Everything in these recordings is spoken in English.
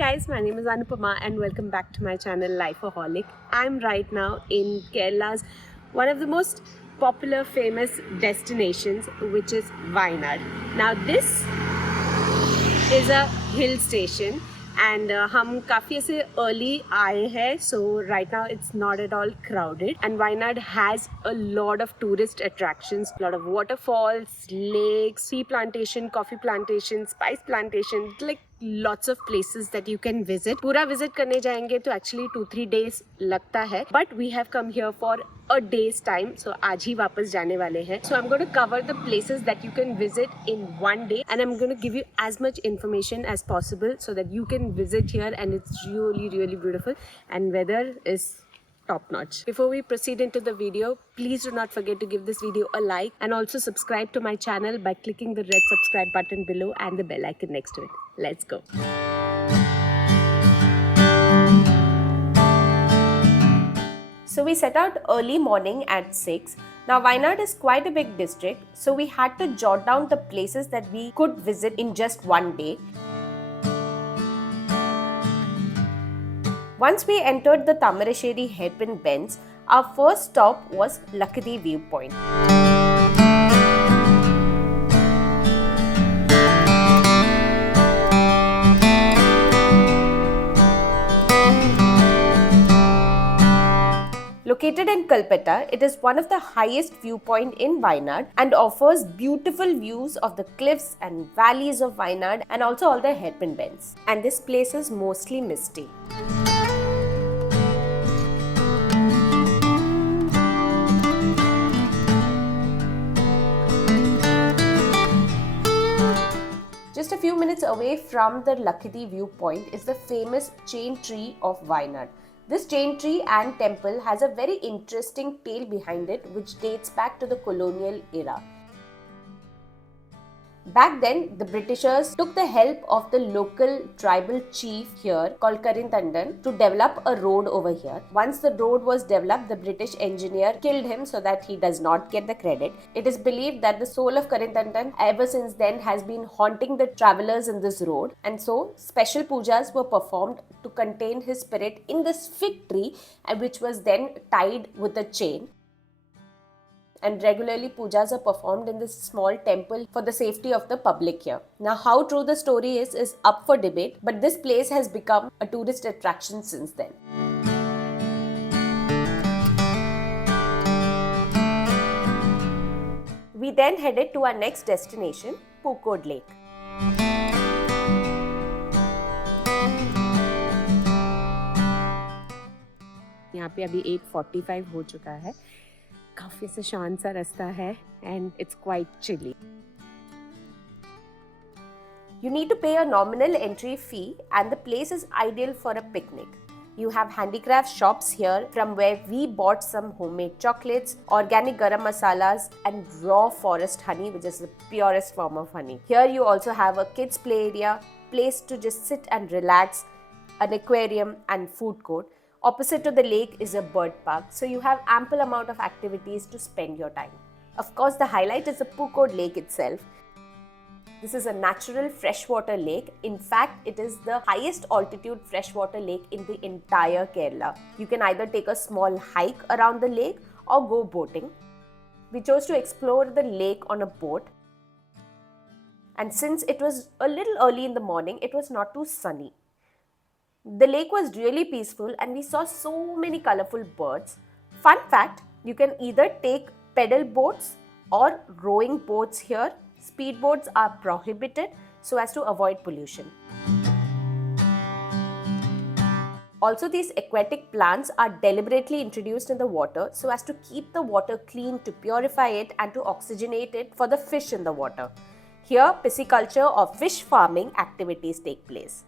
guys, my name is Anupama and welcome back to my channel Life-O-Holic. I'm right now in Kerala's one of the most popular famous destinations, which is Wayanad. Now this is a hill station and हम काफ़ी ऐसे early आए हैं, so right now it's not at all crowded, and Wayanad has a lot of tourist attractions, a lot of waterfalls, lakes, tea plantation, coffee plantation, spice plantation, like lots of places that you can visit. पूरा visit करने जाएंगे तो actually 2-3 days लगता है, but we have come here for a day's time, so आज ही वापस जाने वाले हैं. So I'm going to cover the places that you can visit in one day, and I'm going to give you as much information as possible so that you can visit here, and it's really beautiful and weather is top notch. Before we proceed into the video, please do not forget to give this video a like and also subscribe to my channel by clicking the red subscribe button below and the bell icon next to it. Let's go. So we set out early morning at 6. Now Wayanad is quite a big district, so we had to jot down the places that we could visit in just one day. Once we entered the Tamarasheri hairpin bends, our first stop was Lakkidi viewpoint. Located in Kalpetta, it is one of the highest viewpoint in Wayanad and offers beautiful views of the cliffs and valleys of Wayanad and also all the hairpin bends. And this place is mostly misty. Just a few minutes away from the Lakkidi viewpoint is the famous chain tree of Wayanad. This chain tree and temple has a very interesting tale behind it, which dates back to the colonial era. Back then, the Britishers took the help of the local tribal chief here called Karintandan to develop a road over here. Once the road was developed, the British engineer killed him so that he does not get the credit. It is believed that the soul of Karintandan ever since then has been haunting the travelers in this road, and so special pujas were performed to contain his spirit in this fig tree, which was then tied with a chain. And regularly pujas are performed in this small temple for the safety of the public here. Now how true the story is up for debate, but this place has become a tourist attraction since then. We then headed to our next destination, Pookode Lake. यहाँ पे अभी 8:45 हो चुका है. काफी से शांत सा रास्ता है and it's quite chilly. You need to pay a nominal entry fee and the place is ideal for a picnic. You have handicraft shops here from where we bought some homemade chocolates, organic garam masalas and raw forest honey, which is the purest form of honey. Here you also have a kids play area, place to just sit and relax, an aquarium and food court. Opposite to the lake is a bird park, so you have ample amount of activities to spend your time. Of course, the highlight is the Pookode Lake itself. This is a natural freshwater lake. In fact, it is the highest altitude freshwater lake in the entire Kerala. You can either take a small hike around the lake or go boating. We chose to explore the lake on a boat. And since it was a little early in the morning, it was not too sunny. The lake was really peaceful and we saw so many colorful birds. Fun fact, you can either take pedal boats or rowing boats here. Speedboats are prohibited so as to avoid pollution. Also, these aquatic plants are deliberately introduced in the water so as to keep the water clean, to purify it and to oxygenate it for the fish in the water. Here, pisciculture or fish farming activities take place.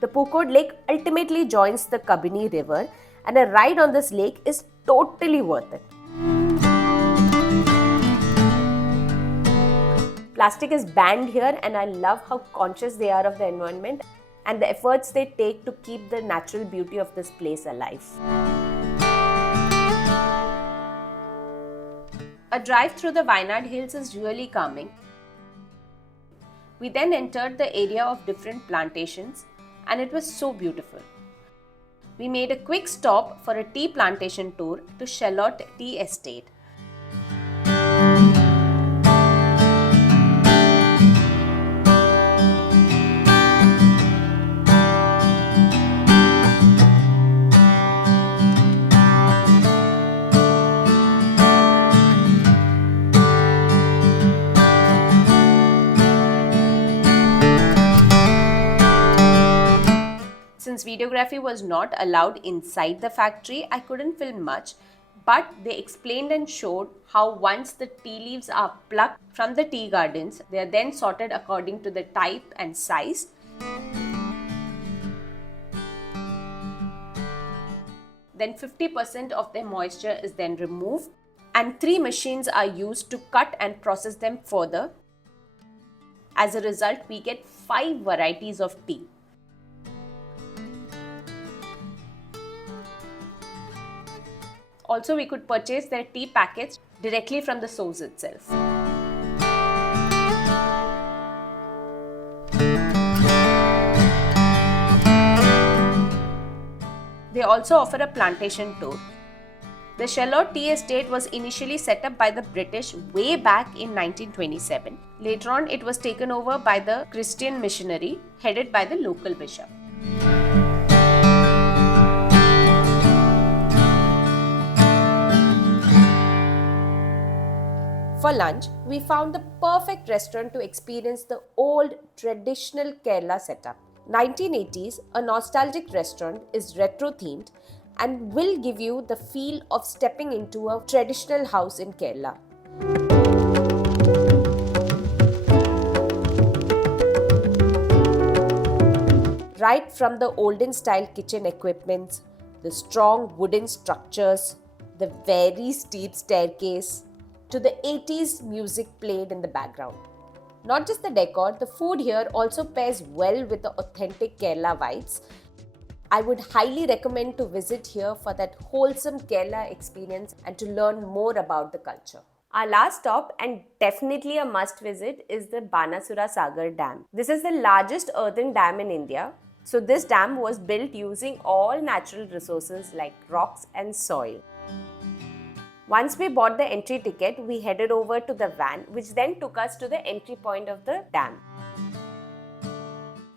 The Pookode Lake ultimately joins the Kabini River, and a ride on this lake is totally worth it. Plastic is banned here, and I love how conscious they are of the environment and the efforts they take to keep the natural beauty of this place alive. A drive through the Wayanad hills is really calming. We then entered the area of different plantations, and it was so beautiful. We made a quick stop for a tea plantation tour to Chellotte Tea Estate. Since videography was not allowed inside the factory, I couldn't film much, but they explained and showed how once the tea leaves are plucked from the tea gardens, they are then sorted according to the type and size. Then 50% of their moisture is then removed, and 3 machines are used to cut and process them further. As a result, we get 5 varieties of tea. Also, we could purchase their tea packets directly from the source itself. They also offer a plantation tour. The Chellotte Tea Estate was initially set up by the British way back in 1927. Later on, it was taken over by the Christian missionary headed by the local bishop. For lunch, we found the perfect restaurant to experience the old traditional Kerala setup. 1980s, a nostalgic restaurant, is retro themed and will give you the feel of stepping into a traditional house in Kerala. Right from the olden style kitchen equipments, the strong wooden structures, the very steep staircase, to the 80s music played in the background. Not just the decor, the food here also pairs well with the authentic Kerala vibes. I would highly recommend to visit here for that wholesome Kerala experience and to learn more about the culture. Our last stop, and definitely a must visit, is the Banasura Sagar Dam. This is the largest earthen dam in India. So this dam was built using all natural resources like rocks and soil. Once we bought the entry ticket, we headed over to the van, which then took us to the entry point of the dam.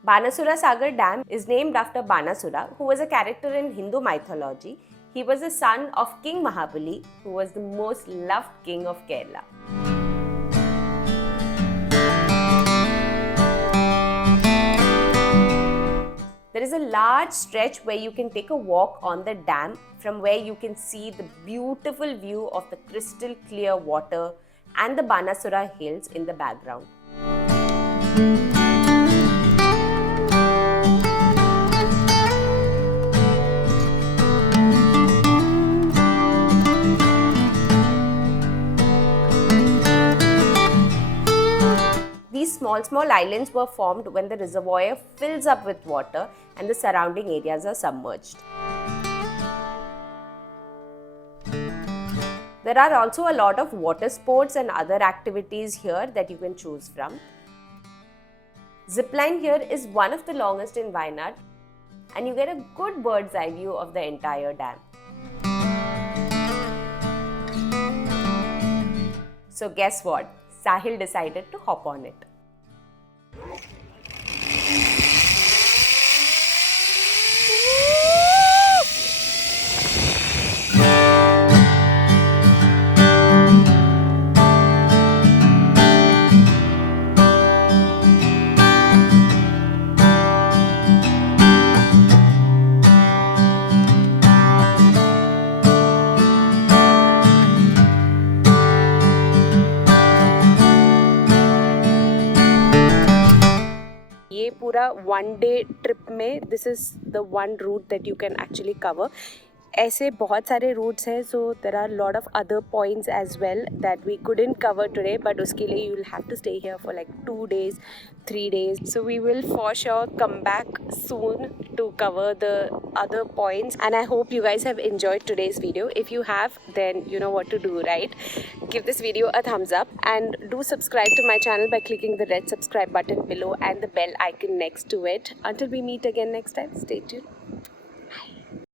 Banasura Sagar Dam is named after Banasura, who was a character in Hindu mythology. He was the son of King Mahabali, who was the most loved king of Kerala. There is a large stretch where you can take a walk on the dam, from where you can see the beautiful view of the crystal clear water and the Banasura hills in the background. These small islands were formed when the reservoir fills up with water and the surrounding areas are submerged. There are also a lot of water sports and other activities here that you can choose from. Zipline here is one of the longest in Wayanad, and you get a good bird's eye view of the entire dam. So guess what? Sahil decided to hop on it. ये पूरा 1 day trip में this is the one route that you can actually cover. ऐसे बहुत सारे routes हैं, so there are a lot of other points as well that we couldn't cover today, but उसके लिए you'll have to stay here for like 2 days, 3 days. So we will for sure come back soon to cover the other points, and I hope you guys have enjoyed today's video. If you have, then you know what to do, right? Give this video a thumbs up and do subscribe to my channel by clicking the red subscribe button below and the bell icon next to it. Until we meet again next time, stay tuned.